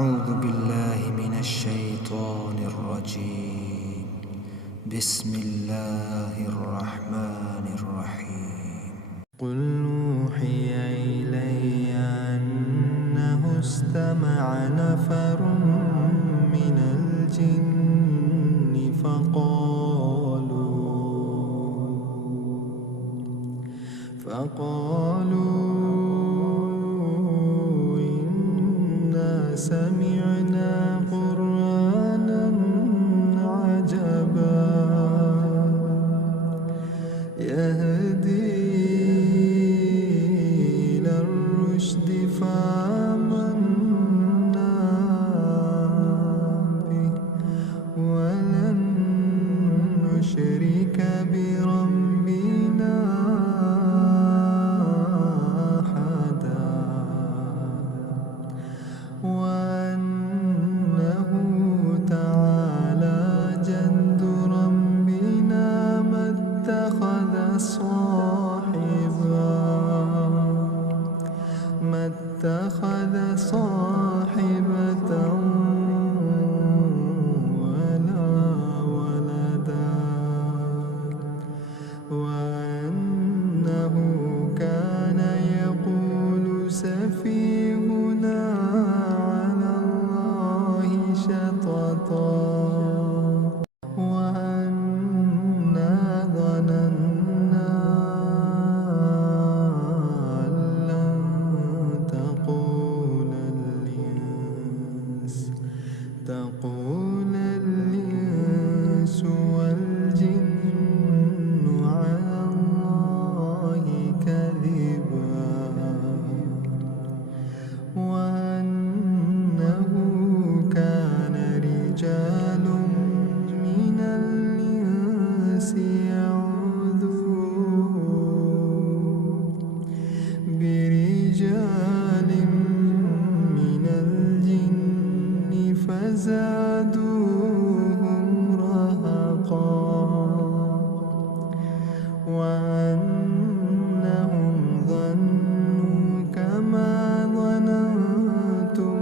أعوذ بالله من الشيطان الرجيم. بسم الله الرحمن الرحيم. قل أوحي إلي أنه استمع نفر من الجن فقالوا إنا سمعنا قرآنا عجبا يهدي إلى الرشد فآمنا به ولن نشرك بربنا أحدا وأنه تعالى جد ربنا ما اتخذ صاحبة ولا ولدا وأنه كان يقول سفيهنا على الله شططا وأنا ظننا أن لن تقول الإنس والجن على الله كذبا وأنه كان رجال من الإنس يعوذون برجال من الجن فزادوهم رهقا وأنهم ظنوا كما ظننتم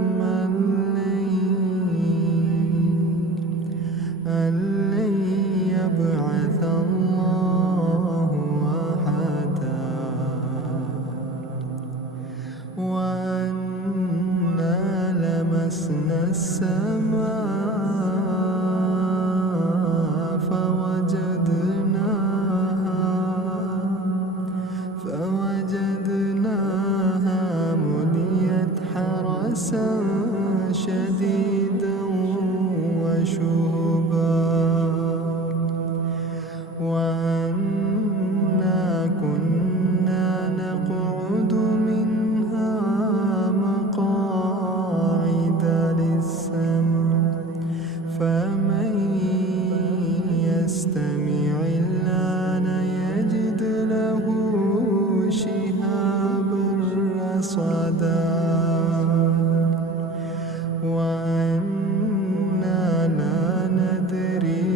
أن لن يبعث الله أحدا وأنا لمسنا السماء فوجدناها مليت حرسا شديدا وشهبا وأنا كنا نقعد منها مقاعد للسمع فمن يستمع الآن يجد له شهابا رصدا وأنا لا ندري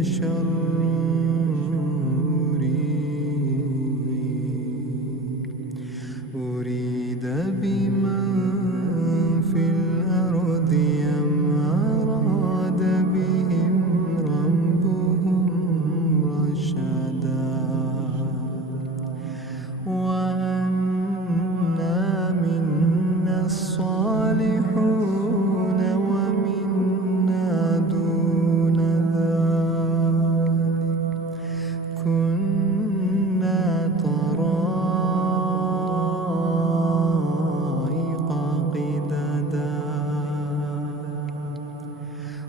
أشر أريد بمن في الأرض أم أراد بهم ربهم رشدا وأنا منا الصالحون ومنا دون ذلك كنا طرائق قددا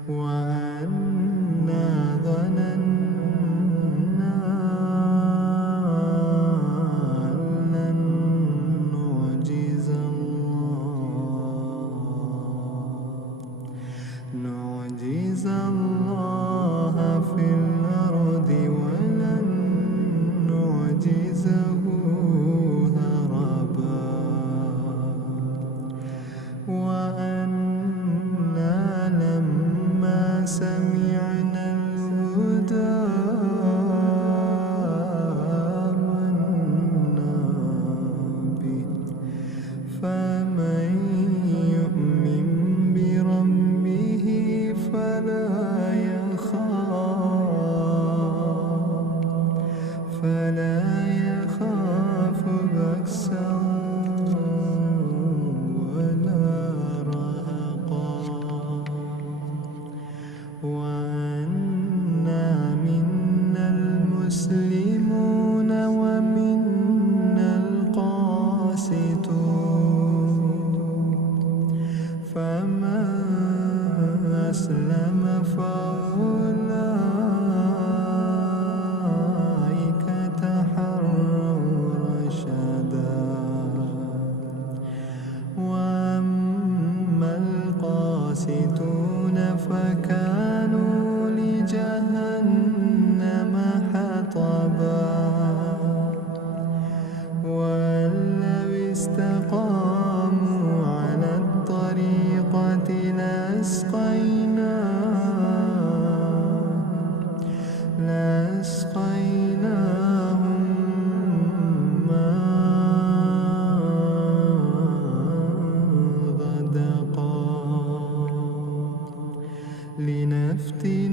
وأنا ظننا أن لن نعجز الله فمن أسلم فأولئك تحروا رشدا وأما القاسطون فكانوا لجهنم حطبا وأن لو استقاموا على الطريقة لأسقيناهم ماء غدقا لنفتي